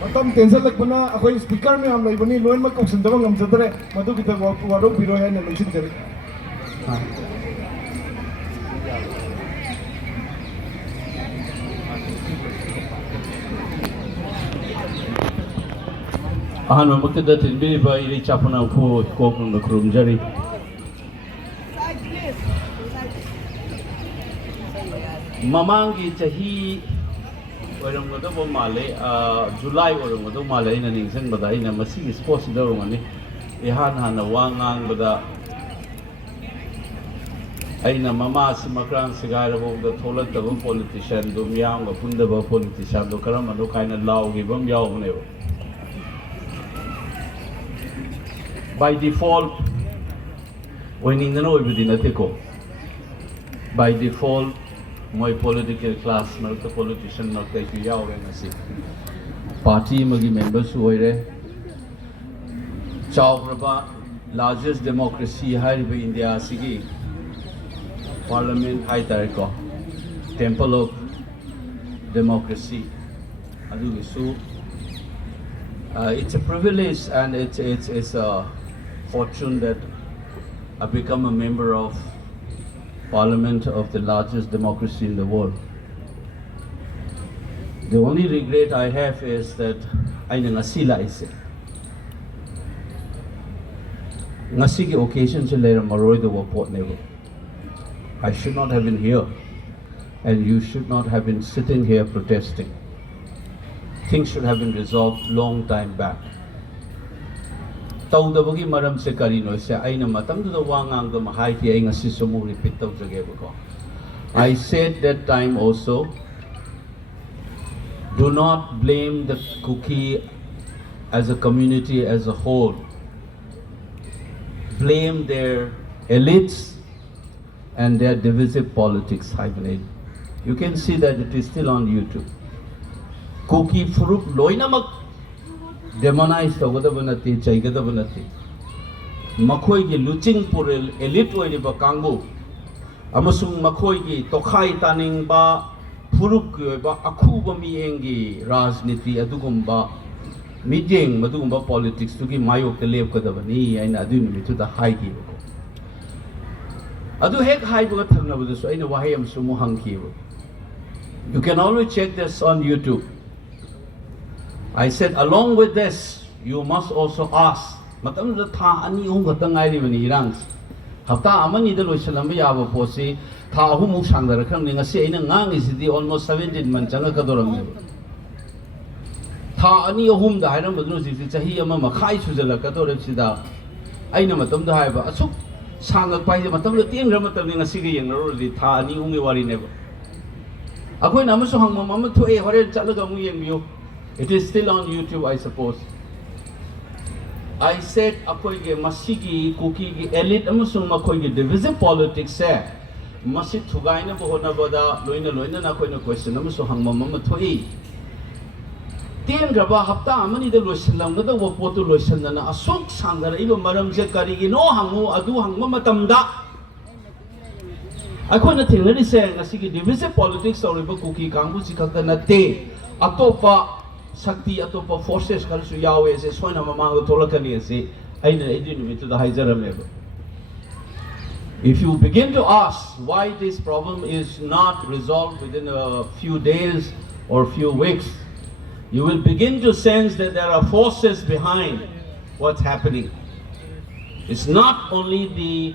Matam tension lakbana akhoi speaker me am laibani loin ma kausin dawang am jadre madu kita wado biro hai na lingsin jare ahan mamakta tinbi ba iri chapuna pu kokun da krum jari mamangi chahi oram godo bo male July oram godo male ina ningsang bada ina masi sports da rongani ihan hana wangang bada aina mama simakran sigara bo da tholat da politician do miyang ga punda ba politician do karam do kaina law gi bam yaw ne by default winning the no within a tico by default my political class not the politician not the yaw na si party magi members who are chawraba largest democracy hai be India sigi parliament hai tariko temple of democracy adu isu it's a privilege and it's a fortune that I become a member of Parliament of the largest democracy in the world. The only regret I have is that I ngasila ise. Ngasigi occasion se lera maroi the port never. I should not have been here, and you should not have been sitting here protesting. Things should have been resolved long time back. Tawdabagi maram se karino se aina matam do wangang ga mahai ti ai ngasi sumu repeat taw jage ko I said that time also, do not blame the Kuki as a community as a whole, blame their elites and their divisive politics. You can see that it is still on YouTube. Kuki Furup Loinamak demonize Togodabanati, Chaigadabanati. Makoigi Luching Puril, elite Wadiba Kangu, Amasung Makoigi, Tokai Taning Ba, Puruk ba Akuba Miengi, Rajniti, Adugumba, Mijing, Madumba politics, to give Mayo Kaleb Kadavani and Adunimi to the high hero. Adu Hek High Bugatan of the Soina Wahayam Sumuhanki. You can always check this on YouTube. I said, along with this, you must also ask. Matam the tha ani hungatang I live in Iran. Hafta amani the Lusalam Yava Posi, Tha Humu Sandra coming a say in a ngang is the almost 17 Manchanga Kadoram. Tha ani hum the Hiram Badus is a Hiyama Kai Suzela Katorepsida. I know Matam the Hiva. So Sanga Pai Matam the Tin Ramatam in a city and already Tha ani only worry never. Ako namaso hang mama to a horrid Chalagamu and you. It is still on YouTube, I suppose. I said, Akoige Masigi, Kuki, elite, Amusum Makoige, divisive politics, sir. Masit Tugaina Bohona Boda, Loina Loina Nakoina question, Amuso Hang Mama Toi. Tien Graba Hapta, Amani the Lusilam, the Wapoto Lusilana, a soak sanger, even Madame Zekari, no Hangu, Adu Hang Mama Tamda. I couldn't think saying, Asiki, divisive politics or River Kuki, Kangusi Te, Atopa. Sakti atopa forces kalsu Yahweh se soina mamang tolakani se aina edin to the Haizaram level. If you begin to ask why this problem is not resolved within a few days or few weeks, you will begin to sense that there are forces behind what's happening. It's not only the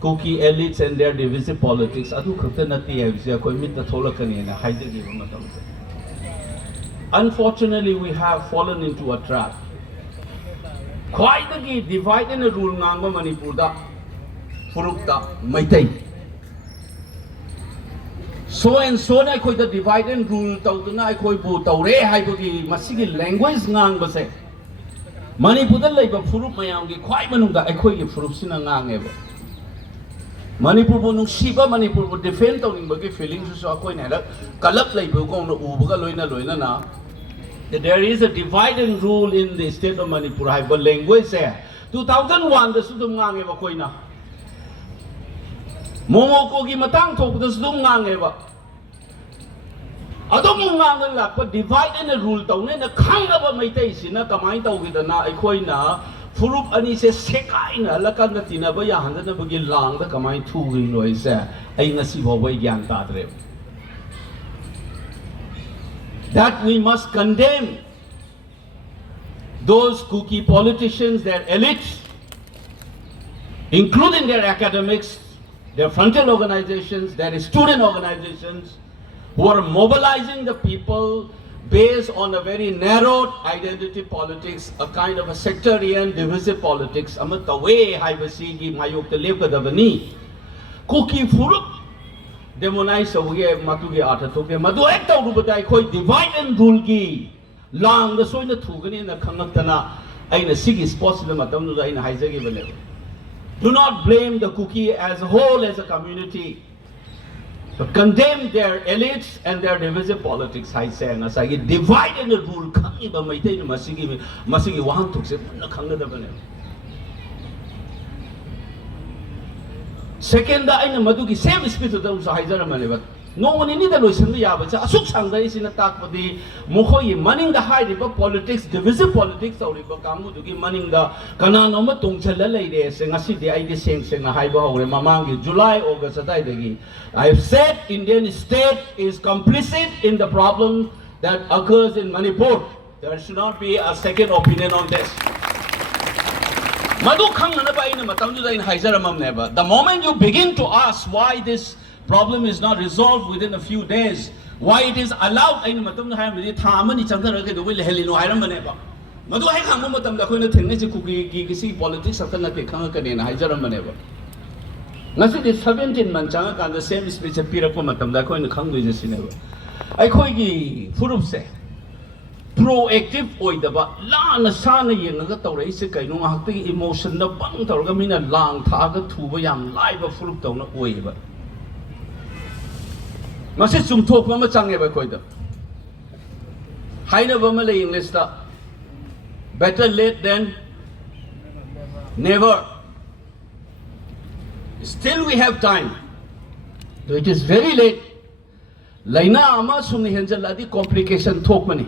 Kuki elites and their divisive politics. Adu khatanati hai koi mitta tolakani na Haizagi matam. Unfortunately, we have fallen into a trap. Quite the divide and rule ngangba Manipurda, Furukta, Maitai. So and so I could the divide and rule Tautuna, I could put Taure, Hypoki, Masigi language ngangba say. Manipurda labor Furuk Mayangi, quite Manuga, I could give Furupsina ngang ever. Manipur Bonung Shiba, Manipur would defend on Buggy feelings so a coin header, Kalap labor going to Ubuga Loina Loina now. There is a divide and rule in the state of Manipur. I have a language there. 2001, the Sudungang Eva Koina. Momoko gi matang tok the Sudungang Eva. Adong ngang lakpa divide and rule taw na khangaba maitai sina kamai taw gidana aikoi na furup ani se sekai na lakan na tinaba ya handa na bagi lang da kamai thugi loi se ai ngasi bo bai gyan ta dre that we must condemn those cookie politicians, their elites, including their academics, their frontier organizations, their student organizations, who are mobilizing the people based on a very narrow identity politics, a kind of a sectarian, divisive politics. Amata way haibasigi mayok te lepkadavani. Cookie furup demonize away matugi ata toke madu ekta rubatai koi divide and rule ki lang the soina thugani na khangaktana aina sigi sports the matam da aina haijagi bane. Do not blame the cookie as a whole as a community, but condemn their elites and their divisive politics. I say na sagi divide and rule khangi ba maitai na masigi wahan thukse na khangna da bane. Second, I am Maduki, same spirit of those Haizaramaniva. No one in either Lucian the Yabas, a Suksanga is in attack for the Mohoyi, manning the high river politics, divisive politics, or Ribakamu to give manning the Kananoma Tungchala ladies, and I see the idea saying a Haiba or Mamangi, July, August, I have said Indian state is complicit in the problem that occurs in Manipur. There should not be a second opinion on this. The moment you begin to ask why this problem is not resolved within a few days, why it is allowed, politics the 17 months the same speech appear proactive oidaba lana sana yenga tawra ise kaino ngahti emotion na bang tawra mina lang thaga thuba yam laiba furup tawna oiba mase chumthok ma change ba koida haina ba ma le english ta better late than never. Still we have time, though it is very late. Laina ama sumni henjal adi complication thok mani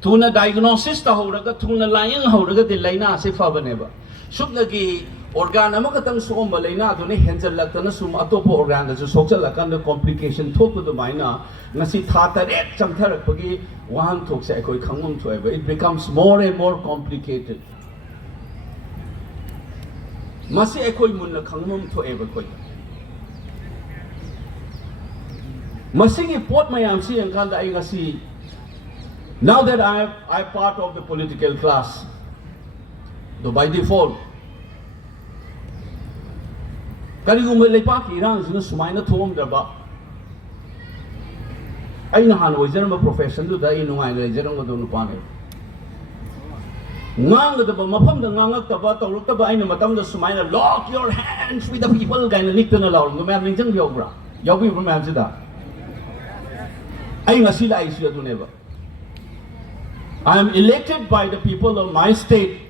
Tuna diagnosis ta horaga tuna lying horaga de laina se fabaneba. Subnagi organ amakatang sum laina duni hensel latana sum atopo organ da social lakan the complication thok to maina ngasi thata ret chamthar pagi wahan thok se koi khangum thoeba. It becomes more and more complicated. Masi ekoi munna khangum thoeba koi. Masi pot mayam si angkanda ay ngasi. Now that I'm part of the political class, though by default, Karigumba Lepak Iran is no Sumaina Tom Daba. I know how to general profession to die in Wine, General Donupane. Nang the Mapam, the Nanga Tabata, Rutaba, and Matam the Sumaina, lock your hands with the people, and Nickton alone, the man in Yogra. Yogi from Amsterdam. I know Sila Asia to never. I am elected by the people of my state,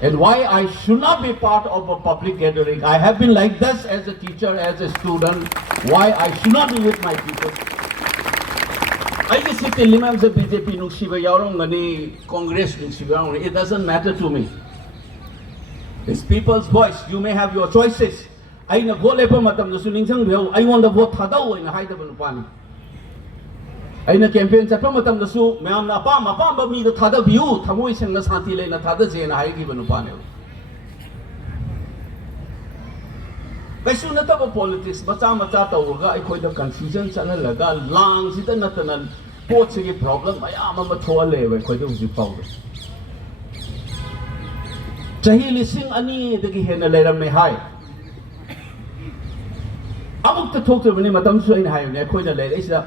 and why I should not be part of a public gathering. I have been like this as a teacher, as a student, why I should not be with my people. I just sit in Limam the BJP Nukshiva Yarongani Congress Nukshiva, it doesn't matter to me. It's people's voice. You may have your choices. I want to vote Hadao in Hyderabad. I na campaign sa pamatam na su mayam na pa mi the thada view thamoi sing na santi le na thada je na haigi banu pane kaisu na ta politics macha ta urga ai khoi da confusion chana laga lang sita na tanan pot se ge problem mayam ma thol le bai khoi da uji pau chahi lising ani de gi hena le ram me hai amuk ta thok te bani matam su ai hai ne khoi da le isa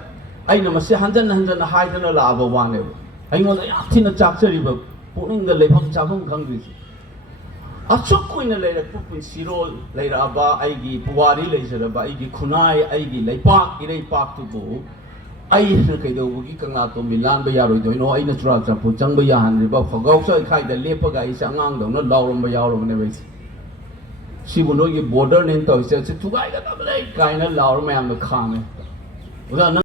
I know Massa Handan hide and a lava one. I want a tin of chapter river, putting the lip of Chabon countries. A choke in a later put with Siro, later Abba, Igi, Puari, laser, Igi, Kunai, Igi, Lay Park, Ire Park to go. I look at the Wikanato, Milan Bayaro, you know, in a truck, and put Jambayan, River for Gausa, Kai, the Lepa guy is among them, not Lauren Bayaro, never. She will know you border into it, says to guide a kind of Laura man the comment.